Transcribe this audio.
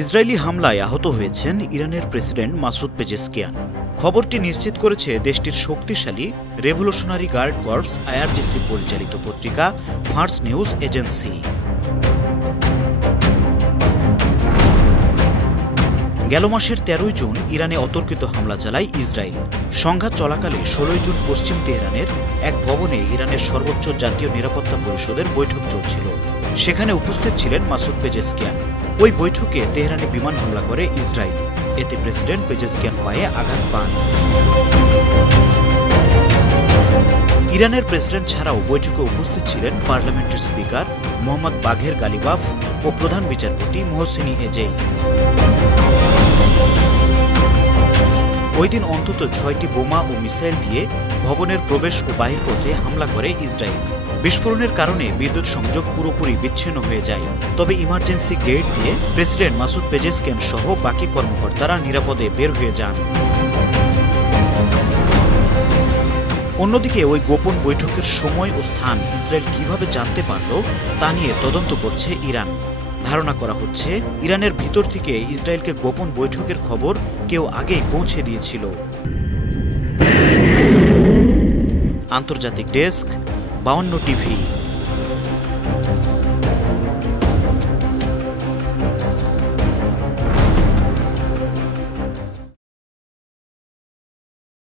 Israeli হামলায় আহত হয়েছেন ইরানের প্রেসিডেন্ট মাসুদ পেজেশকিয়ান। খবরটি নিশ্চিত করেছে দেশটির শক্তিশালী রেভলিউশনারি গার্ড কর্পস আইআরজিসি পরিচালিত পত্রিকা ফার্স নিউজ এজেন্সি। গেল মাসের ১৩ জুন ইরানে অতর্কিত হামলা চালায় ইসরায়েল। সংঘাত চলাকালে ১৬ জুন পশ্চিম তেহরানের এক ভবনে ইরানের সর্বোচ্চ জাতীয় নিরাপত্তা পরিষদের বৈঠক চলছিল। সেখানে উপস্থিত ছিলেন মাসুদ পেজেশকিয়ান। ওই বৈঠকে তেহরানে বিমান হামলা করে ইসরায়েল। এতে প্রেসিডেন্ট পেজেশকিয়ান পায়ে আঘাত পান। ইরানের প্রেসিডেন্ট ছাড়াও বৈঠকে উপস্থিত ছিলেন পার্লামেন্টের স্পিকার মোহাম্মদ বাঘের গালিবাফ ও প্রধান বিচারপতি মোহসেনি এজেই। ওই দিন অন্তত ৬টি বোমা ও মিসাইল দিয়ে ভবনের প্রবেশ ও বাহিরপথে হামলা করে ইসরায়েল। বিস্ফোরণের কারণে বিদ্যুৎ সংযোগ পুরোপুরি বিচ্ছিন্ন হয়ে যায়। তবে ইমার্জেন্সি গেট দিয়ে প্রেসিডেন্ট মাসুদ পেজেশকিয়ান সহ বাকি কর্মকর্তারা নিরাপদে বের হয়ে যান। অন্যদিকে ওই গোপন বৈঠকের সময় ও স্থান ইসরায়েল কিভাবে জানতে পারল তা নিয়ে তদন্ত করছে ইরান। ধারণা করা হচ্ছে ইরানের ভিতর থেকে ইসরায়েলকে গোপন বৈঠকের খবর কেউ আগেই পৌঁছে দিয়েছিল। আন্তর্জাতিক ডেস্ক ৫২ টিভি।